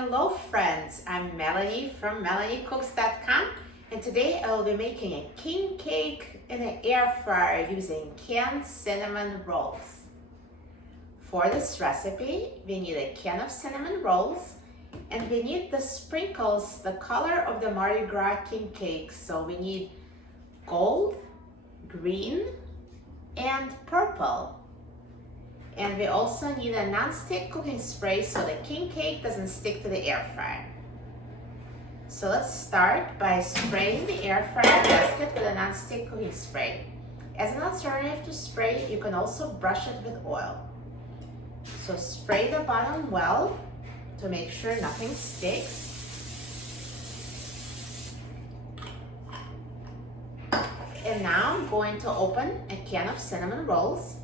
Hello friends, I'm Melanie from melaniecooks.com, and today I will be making a king cake in an air fryer using canned cinnamon rolls. For this recipe, we need a can of cinnamon rolls, and we need the sprinkles, the color of the Mardi Gras king cake. So we need gold, green, and purple. And we also need a non-stick cooking spray so the king cake doesn't stick to the air fryer. So let's start by spraying the air fryer basket with a non-stick cooking spray. As an alternative to spray, you can also brush it with oil. So spray the bottom well to make sure nothing sticks. And now I'm going to open a can of cinnamon rolls.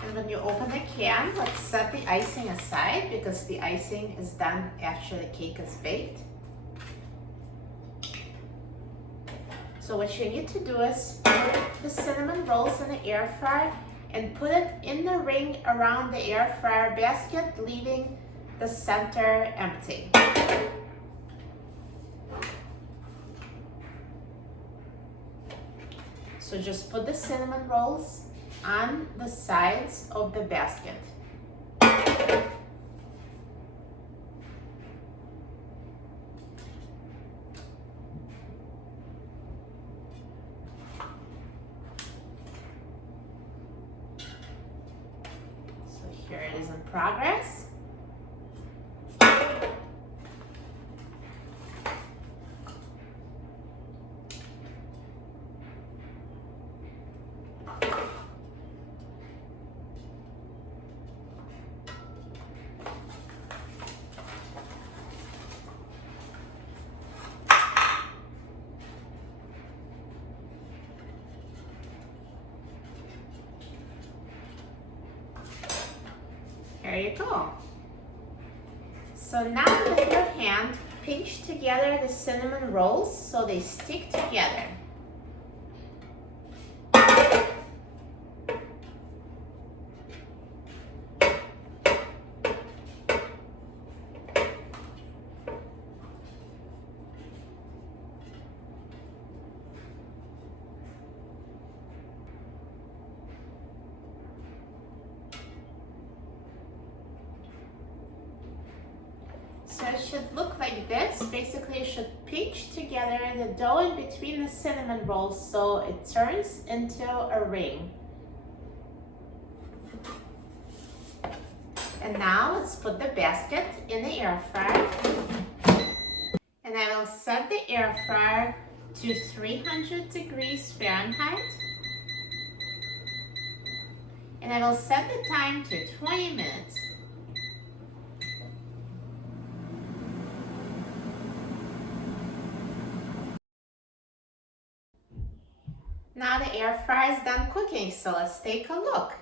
And when you open the can, let's set the icing aside because the icing is done after the cake is baked. So what you need to do is put the cinnamon rolls in the air fryer and put it in the ring around the air fryer basket, leaving the center empty. So just put the cinnamon rolls on the sides of the basket. So here it is in progress. There you go. So now with your hand, pinch together the cinnamon rolls so they stick together. So it should look like this. Basically, you should pinch together the dough in between the cinnamon rolls so it turns into a ring. And now let's put the basket in the air fryer. And I will set the air fryer to 300 degrees Fahrenheit. And I will set the time to 20 minutes. Now the air fryer is done cooking, so let's take a look.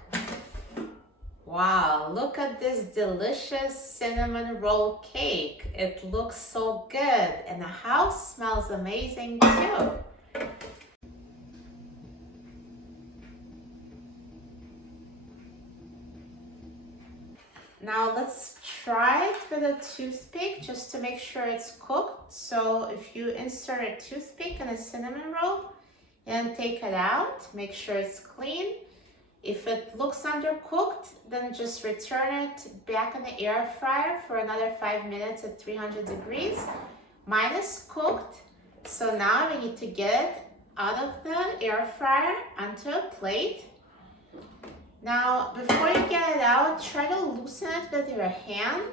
Wow, look at this delicious cinnamon roll cake. It looks so good, and the house smells amazing too. Now let's try it with a toothpick just to make sure it's cooked. So if you insert a toothpick in a cinnamon roll, and take it out, make sure it's clean. If it looks undercooked, then just return it back in the air fryer for another 5 minutes at 300 degrees. Mine is cooked, so now we need to get it out of the air fryer onto a plate. Now, before you get it out, try to loosen it with your hand,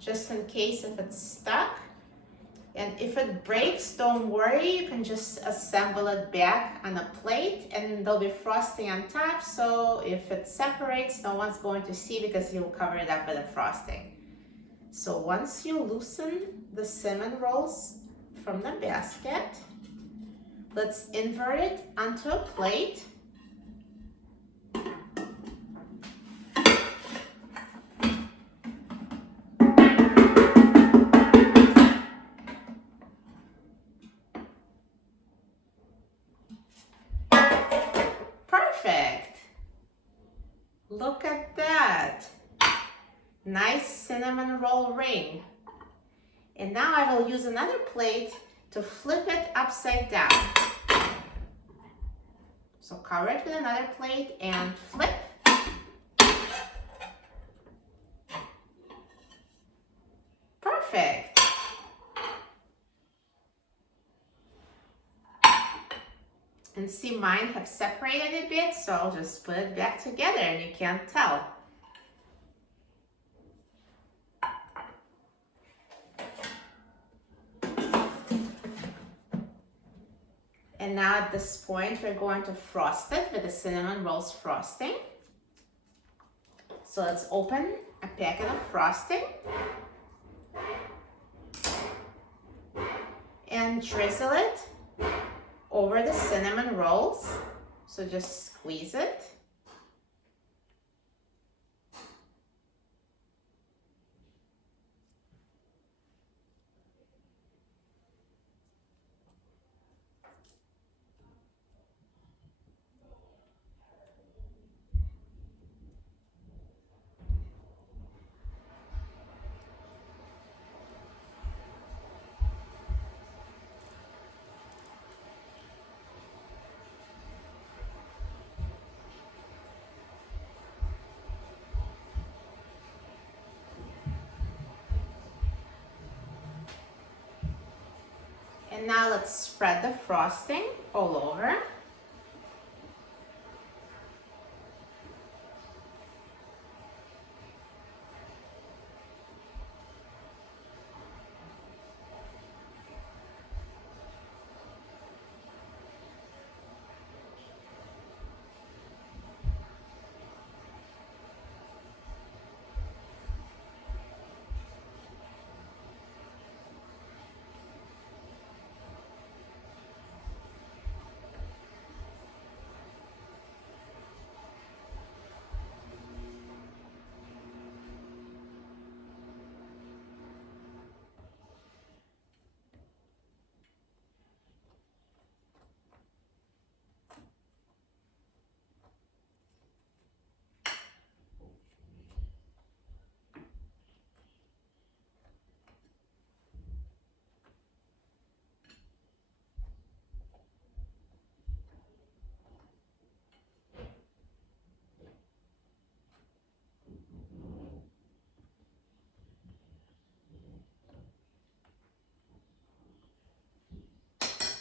just in case if it's stuck. And if it breaks, don't worry, you can just assemble it back on a plate and there'll be frosting on top. So if it separates, no one's going to see because you'll cover it up with the frosting. So once you loosen the cinnamon rolls from the basket. Let's invert it onto a plate. Perfect. Look at that. Nice cinnamon roll ring. And now I will use another plate to flip it upside down. So cover it with another plate and flip. Perfect. And see, mine have separated a bit, so I'll just put it back together and you can't tell. And now at this point, we're going to frost it with the cinnamon rolls frosting. So let's open a packet of frosting and drizzle it over the cinnamon rolls. So just squeeze it. And now let's spread the frosting all over.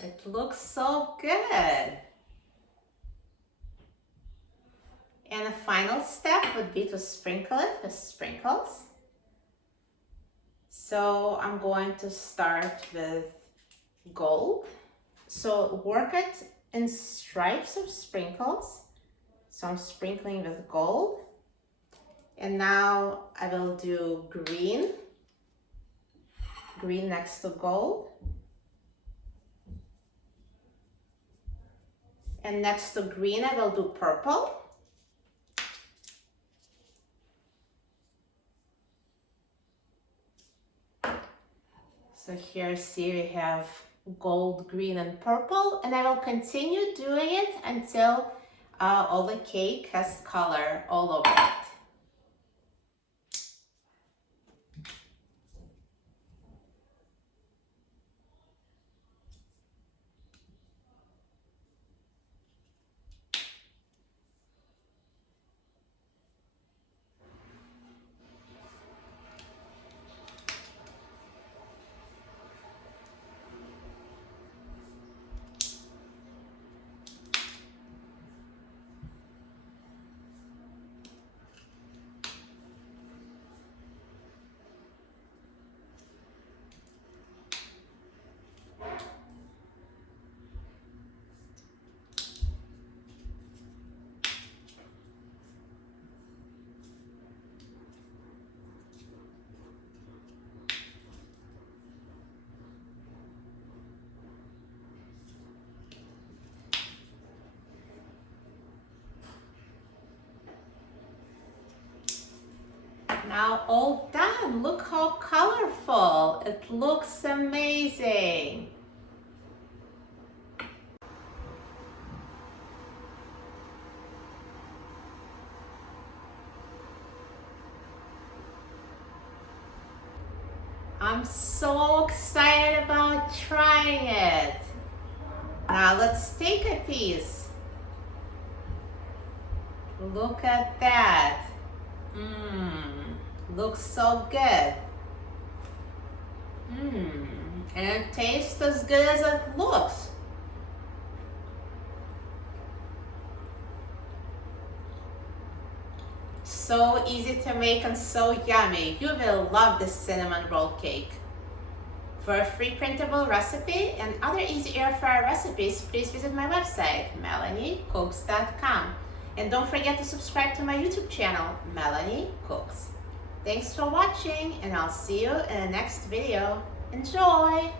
It looks so good. And the final step would be to sprinkle it with sprinkles. So I'm going to start with gold. So work it in stripes of sprinkles. So I'm sprinkling with gold. And now I will do green. Green next to gold. And next to green, I will do purple. So here, see, we have gold, green, and purple. And I will continue doing it until all the cake has color all over it. Now all done. Look how colorful. It looks amazing. I'm so excited about trying it. Now let's take a piece. Look at that. Looks so good. And it tastes as good as it looks. So easy to make and so yummy. You will love this cinnamon roll cake. For a free printable recipe and other easy air fryer recipes, please visit my website, melaniecooks.com. And don't forget to subscribe to my YouTube channel, Melanie Cooks. Thanks for watching, and I'll see you in the next video. Enjoy!